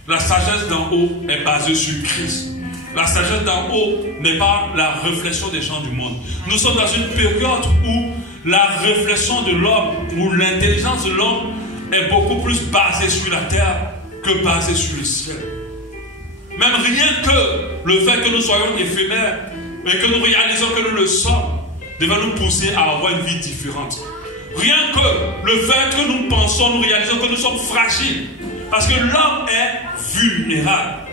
La sagesse d'en haut est basée sur Christ. La sagesse d'en haut n'est pas la réflexion des gens du monde. Nous sommes dans une période où la réflexion de l'homme, où l'intelligence de l'homme est beaucoup plus basée sur la terre que basée sur le ciel. Même rien que le fait que nous soyons éphémères et que nous réalisons que nous le sommes, devait nous pousser à avoir une vie différente. Rien que le fait que nous pensons, nous réalisons que nous sommes fragiles. Parce que l'homme est vulnérable.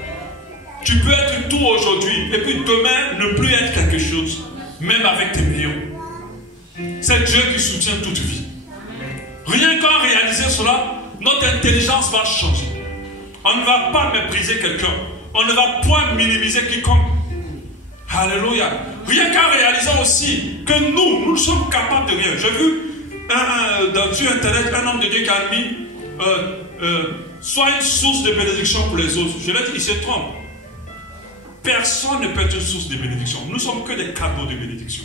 Tu peux être tout aujourd'hui et puis demain ne plus être quelque chose, même avec tes millions. C'est Dieu qui soutient toute vie. Rien qu'en réaliser cela, notre intelligence va changer. On ne va pas mépriser quelqu'un. On ne va point minimiser quiconque. Alléluia. Rien qu'en réalisant aussi que nous sommes capables de rien. J'ai vu sur Internet un homme de Dieu qui a mis soit une source de bénédiction pour les autres. Je l'ai dit, il se trompe. personne ne peut être une source de bénédiction. Nous ne sommes que des cadeaux de bénédiction.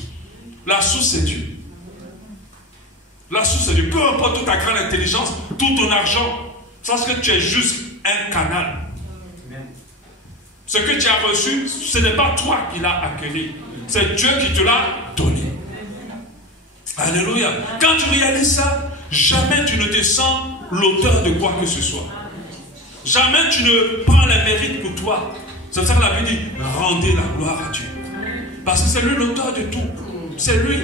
La source, c'est Dieu. La source, c'est Dieu. Peu importe toute ta grande intelligence, tout ton argent, sache que tu es juste un canal. Ce que tu as reçu, ce n'est pas toi qui l'as acquis. C'est Dieu qui te l'a donné. Alléluia. Quand tu réalises ça, jamais tu ne te sens l'auteur de quoi que ce soit. Jamais tu ne prends les mérites pour toi. C'est pour ça que la Bible dit, rendez la gloire à Dieu. Parce que c'est lui l'auteur de tout. C'est lui.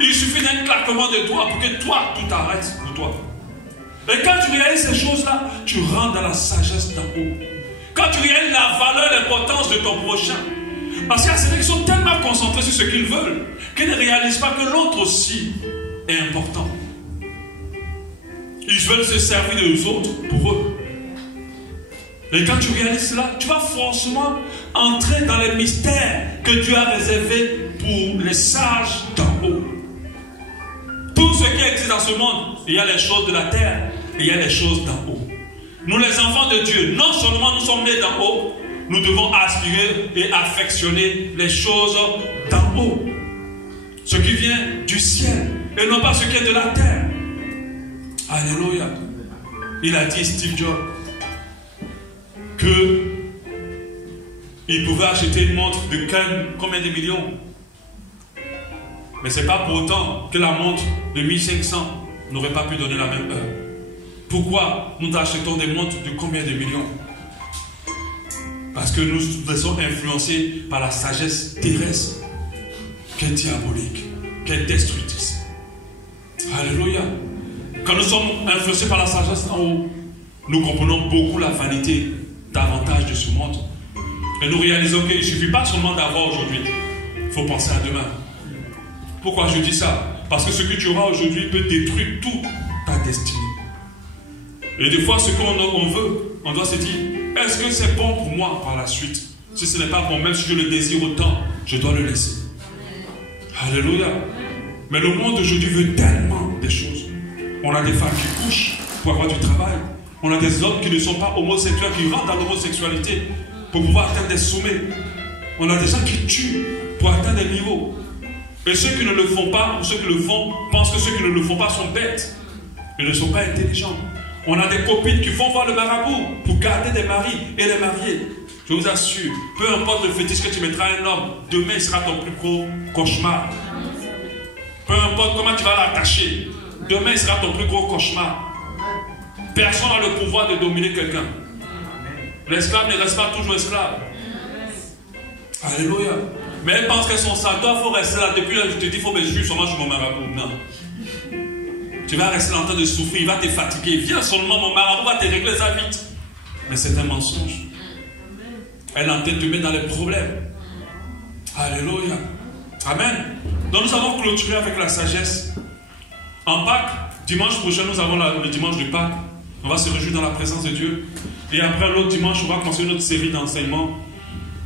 Il suffit d'un claquement de doigts pour que toi, tout arrête pour toi. Et quand tu réalises ces choses-là, tu rentres dans la sagesse d'en haut. Quand tu réalises la valeur, l'importance de ton prochain. Parce qu'il y a ceux qui sont tellement concentrés sur ce qu'ils veulent qu'ils ne réalisent pas que l'autre aussi est important. Ils veulent se servir des autres pour eux. Et quand tu réalises cela, tu vas forcément entrer dans les mystères que Dieu a réservés pour les sages d'en haut. Tout ce qui existe dans ce monde, il y a les choses de la terre et il y a les choses d'en haut. Nous les enfants de Dieu, non seulement nous sommes nés d'en haut, nous devons aspirer et affectionner les choses d'en haut. Ce qui vient du ciel et non pas ce qui est de la terre. Alléluia. Il a dit, Steve Jobs, qu'il pouvait acheter une montre de combien de millions. Mais ce n'est pas pour autant que la montre de 1500 n'aurait pas pu donner la même heure. Pourquoi nous achetons des montres de combien de millions? Parce que nous sommes influencés par la sagesse terrestre, qui est diabolique, qui est destructrice. Alléluia. Quand nous sommes influencés par la sagesse en haut, nous comprenons beaucoup la vanité davantage de ce monde. Et nous réalisons qu'il ne suffit pas seulement d'avoir aujourd'hui. Il faut penser à demain. Pourquoi je dis ça? Parce que ce que tu auras aujourd'hui peut détruire toute ta destinée. Et des fois, ce qu'on veut, on doit se dire, est-ce que c'est bon pour moi par la suite? Si ce n'est pas bon, même si je le désire autant, je dois le laisser. Alléluia. Mais le monde aujourd'hui veut tellement des choses. On a des femmes qui couchent pour avoir du travail. On a des hommes qui ne sont pas homosexuels, qui rentrent dans l'homosexualité pour pouvoir atteindre des sommets. On a des gens qui tuent pour atteindre des niveaux. Et ceux qui ne le font pas, ou ceux qui le font, pensent que ceux qui ne le font pas sont bêtes. Ils ne sont pas intelligents. On a des copines qui font voir le marabout pour garder des maris et les marier. Je vous assure, peu importe le fétiche que tu mettras à un homme, demain il sera ton plus gros cauchemar. Peu importe comment tu vas l'attacher, demain il sera ton plus gros cauchemar. Personne n'a le pouvoir de dominer quelqu'un. L'esclave ne reste pas toujours esclave. Alléluia. Mais elle pense qu'elles sont sales. Toi, il faut rester là. Depuis là, je te dis, il faut me juger seulement sur mon marabout. Non. Tu vas rester en train de souffrir, il va te fatiguer. Viens seulement, mon marabout va te régler ça vite. Mais c'est un mensonge. Elle est en train de te mettre dans les problèmes. Alléluia. Amen. Donc nous avons clôturé avec la sagesse. En Pâques, dimanche prochain, nous avons le dimanche de Pâques. On va se réjouir dans la présence de Dieu. Et après l'autre dimanche, on va commencer une autre série d'enseignements.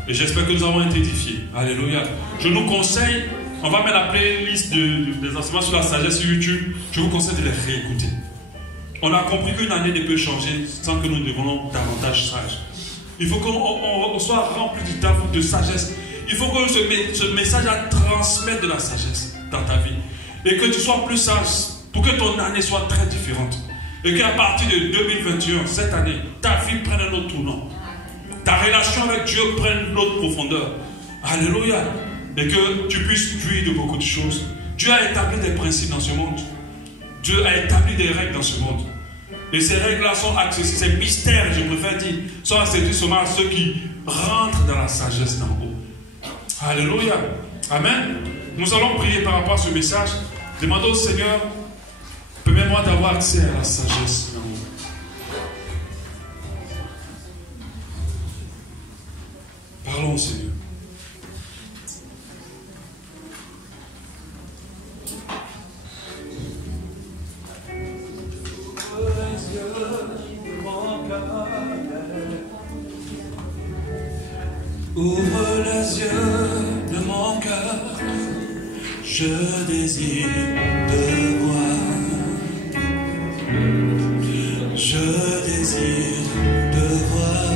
Et j'espère que nous avons été édifiés. Alléluia. Je nous conseille, on va mettre la playlist des enseignements sur la sagesse sur YouTube. Je vous conseille de les réécouter. On a compris qu'une année ne peut changer sans que nous devenons davantage sages. Il faut qu'on soit rempli de sagesse. Il faut que ce message transmette de la sagesse dans ta vie. Et que tu sois plus sage pour que ton année soit très différente. Et qu'à partir de 2021, cette année, ta vie prenne un autre tournant. Ta relation avec Dieu prenne une autre profondeur. Alléluia. Et que tu puisses jouir de beaucoup de choses. Dieu a établi des principes dans ce monde. Dieu a établi des règles dans ce monde. Et ces règles-là sont accessibles, ces mystères, je préfère dire, sont accessibles seulement à ceux qui rentrent dans la sagesse d'en haut. Alléluia. Amen. Nous allons prier par rapport à ce message. Demandons au Seigneur, permets-moi d'avoir accès à la sagesse d'en haut. Parlons au Seigneur. Ouvre les yeux de mon cœur, je désire te voir. Je désire te voir.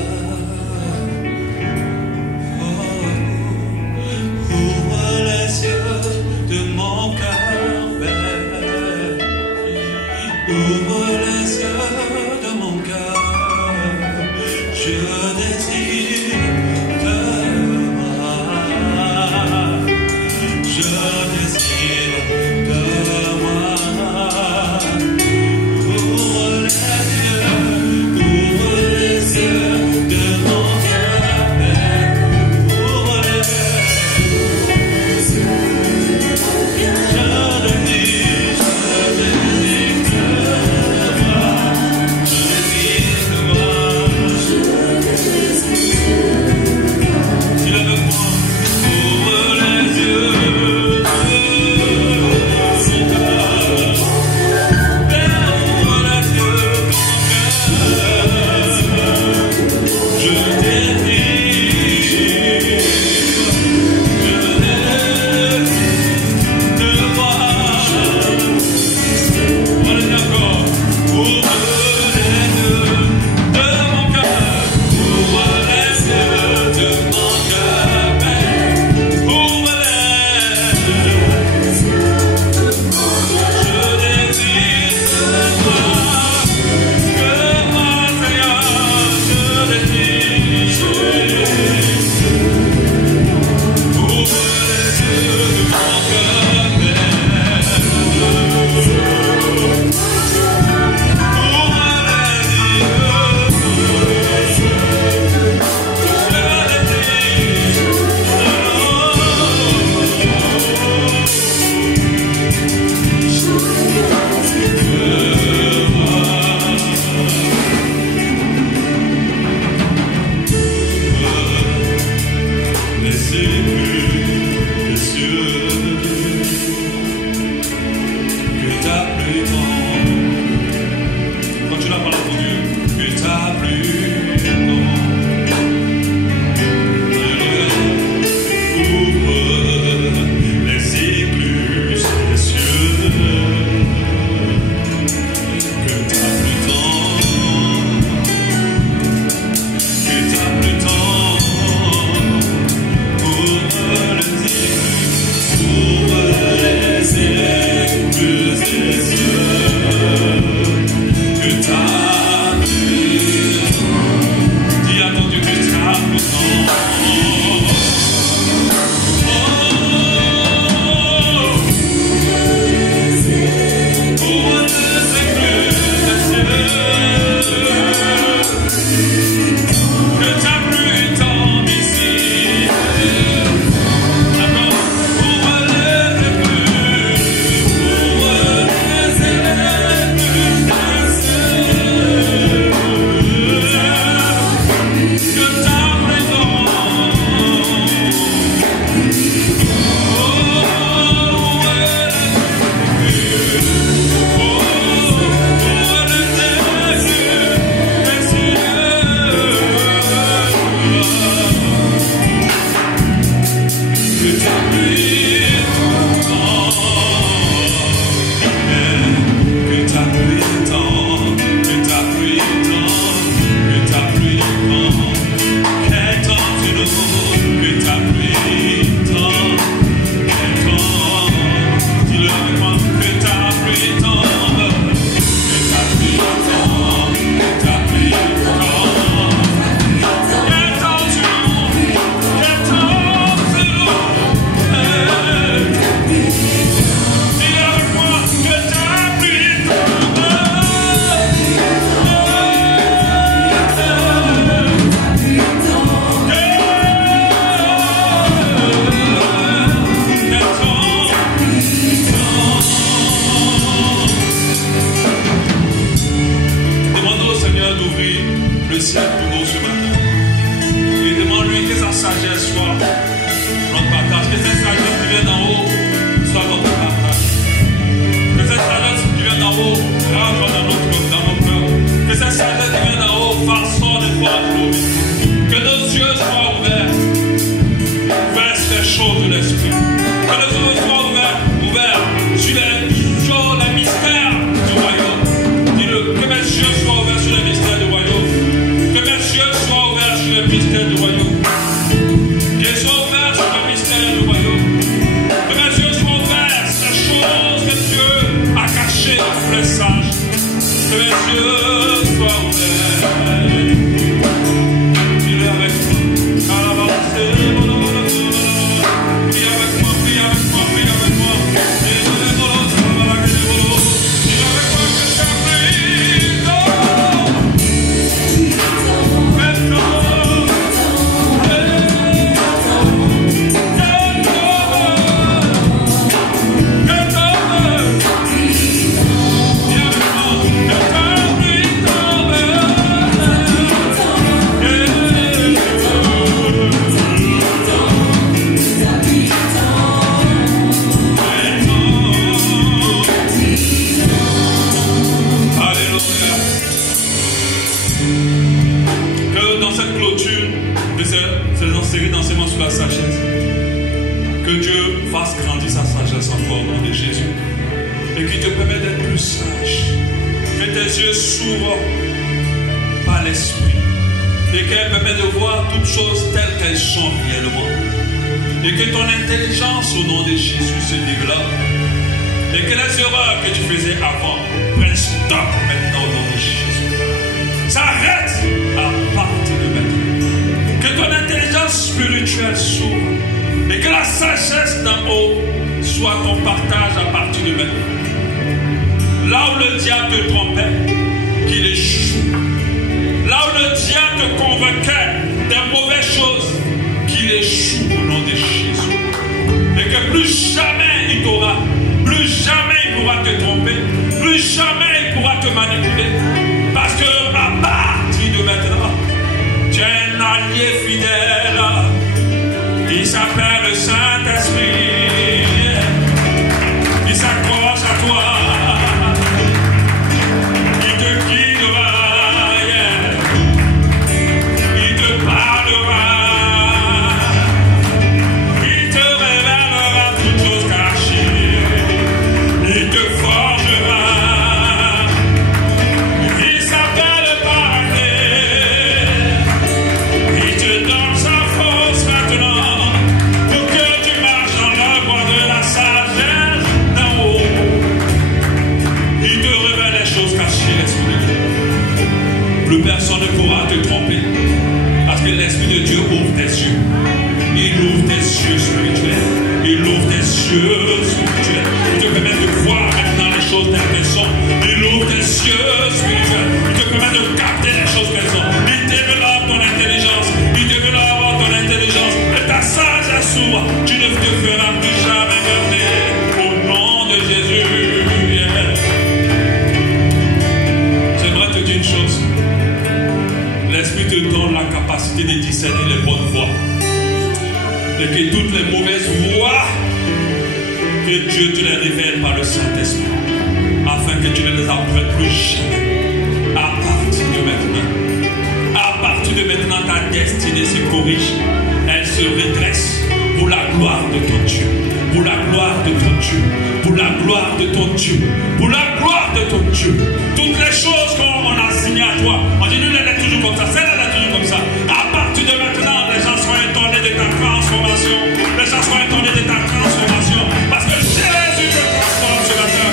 pour la gloire de ton Dieu, pour la gloire de ton Dieu, pour la gloire de ton Dieu, pour la gloire de ton Dieu. Toutes les choses qu'on a signées à toi, on dit nous elle est toujours comme ça, celle-là elle est toujours comme ça. À partir de maintenant, les gens seront étonnés de ta transformation, les gens seront étonnés de ta transformation, parce que Jésus te transforme ce matin,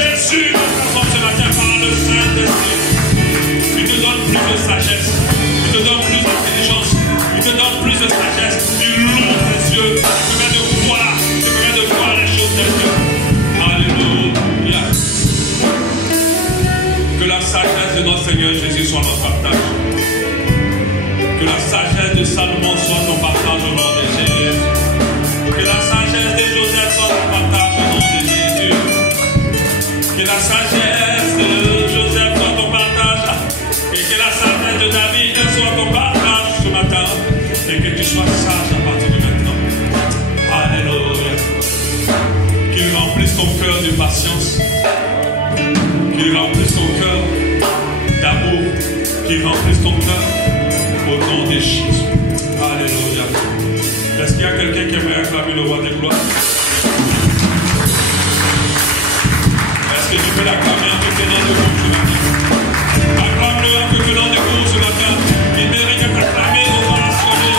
Jésus te transforme ce matin par le Saint-Esprit. Il te donne plus de sagesse, il te donne plus d'intelligence, il te donne plus de sagesse, il ouvre les yeux, il te permet de voir les choses de Dieu. Alléluia. Que la sagesse de notre Seigneur Jésus soit notre partage. Que la sagesse de Salomon soit ton partage au nom de Jésus. Que la sagesse de Joseph soit ton partage au nom de Jésus. Que la sagesse de Joseph soit ton partage. Et que la sagesse de David soit ton partage ce matin. Et que tu sois sage à partir de maintenant. Alléluia. Qu'il remplisse ton cœur de patience. Qu'il remplisse ton cœur d'amour. Qu'il remplisse ton cœur au nom de Jésus. Alléluia. Est-ce qu'il y a quelqu'un qui aimerait acclamer le roi des gloires? Est-ce que tu peux l'acclamer en te tenant debout ce matin? Acclame-le en te tenant debout ce matin. Il mérite d'être acclamé au roi assuré.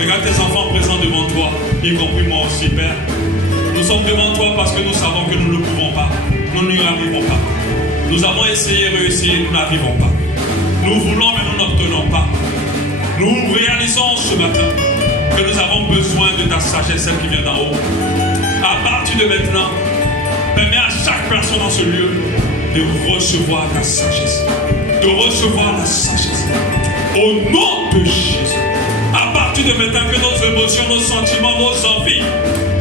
Regarde tes enfants présents devant toi, y compris moi aussi, Père. Nous sommes devant toi parce que nous savons que nous ne pouvons pas. Nous n'y arrivons pas. Nous avons essayé, réussi, nous n'arrivons pas. Nous voulons, mais nous n'obtenons pas. Nous réalisons ce matin que nous avons besoin de ta sagesse, celle qui vient d'en haut. À partir de maintenant, permets à chaque personne dans ce lieu de recevoir ta sagesse. De recevoir la sagesse. Au nom de Jésus. À partir de maintenant, que nos émotions, nos sentiments, nos envies,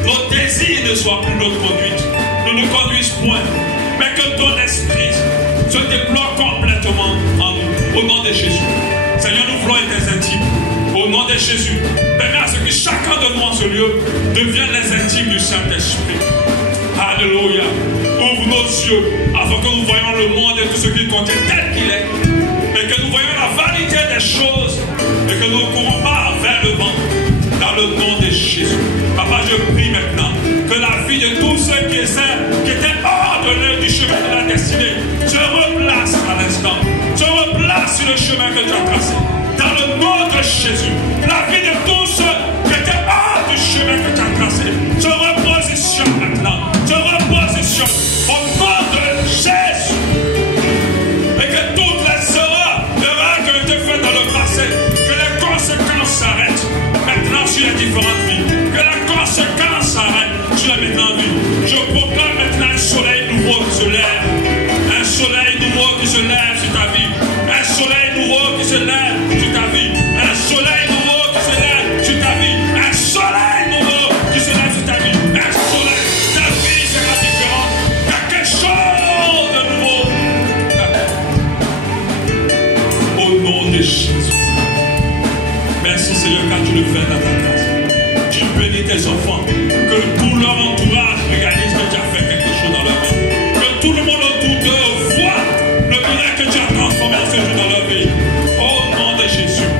nos désirs ne soient plus notre conduite. Ne nous conduisent point. Mais que ton esprit se déploie complètement en nous. Au nom de Jésus. Seigneur, nous voulons être des intimes. Au nom de Jésus. Permets à ce que chacun de nous en ce lieu devienne les intimes du Saint-Esprit. Alléluia. Ouvre nos yeux afin que nous voyions le monde et tout ce qu'il contient tel qu'il est. Et que nous voyions la vanité des choses. Et que nous ne courons pas vers le vent. Dans le nom de Jésus. Papa, je prie maintenant que la vie de tous ceux qui étaient hors de l'œil du chemin de la destinée se replace à l'instant. Se replace sur le chemin que tu as tracé. Dans le nom de Jésus. La vie de tous ceux qui étaient hors du chemin que tu as tracé se repositionne maintenant. Se repositionne au nom de Jésus. Et que toutes les erreurs qui ont été faites dans le passé, que les conséquences s'arrêtent maintenant sur les différentes vies. Que la conséquence s'arrête sur les différentes vies. Je proclame maintenant un soleil nouveau qui se lève. Un soleil nouveau qui se lève sur ta vie. Un soleil nouveau qui se lève sur ta vie. Un soleil nouveau qui se lève sur ta vie. Un soleil nouveau qui se lève sur ta vie. Un soleil. Ta vie sera différente. Il y a quelque chose de nouveau. Au nom de Jésus. Merci Seigneur car tu le fais dans ta grâce. Tu bénis tes enfants. Que tout leur entourage réalise que tu as fait quelque chose dans leur vie. Que tout le monde autour d'eux voit le miracle que tu as transformé ce jour dans leur vie. Au nom de Jésus.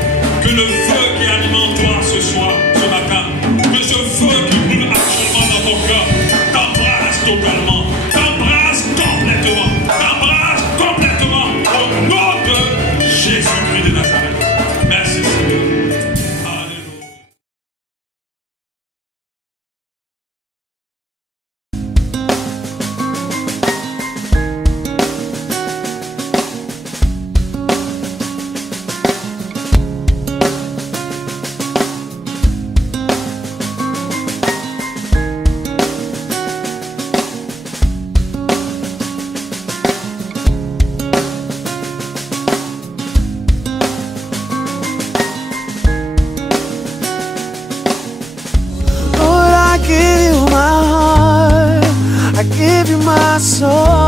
Que le feu qui anime en toi ce soir, ce matin, que ce feu qui brûle actuellement dans ton cœur t'embrasse totalement. T'embrasse complètement. T'embrasse complètement. Au nom de Jésus-Christ. soul.